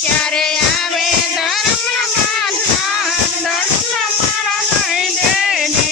ક્યારે આવે ધર્મમાં ધન દંડ મારા દઈ દે ને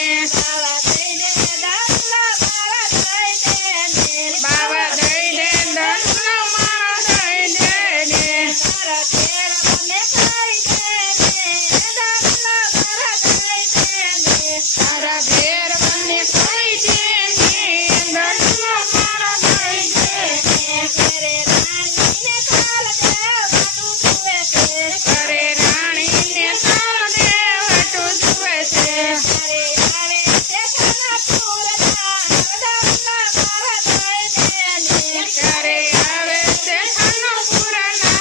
બાવા દઈ દે દંડ મારા દઈ દે ને તારા તેર મને કહી દે ને દંડ મારા દઈ દે ને તારા ઘેર મને કહી દે ને દંડ મારા દઈ દે ને કરે રાણીને કાલ દેવટું જુએ છે કરે રાણીને કાલ દેવટું જુએ છે તારે આવે છે ખાનાપુરના દંડ મારા દઈ દે ને ક્યારે આવે છે ખાનાપુરના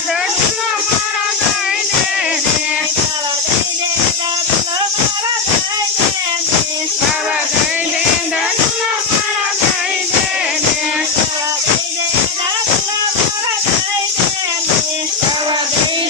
દંડ મારા દઈ દે ને બાવા દઈ દે દંડ મારા દઈ દે ને બાવા દઈ દે દંડ મારા દઈ દે ને બાવા દઈ દે દંડ મારા દઈ દે ને બાવા દઈ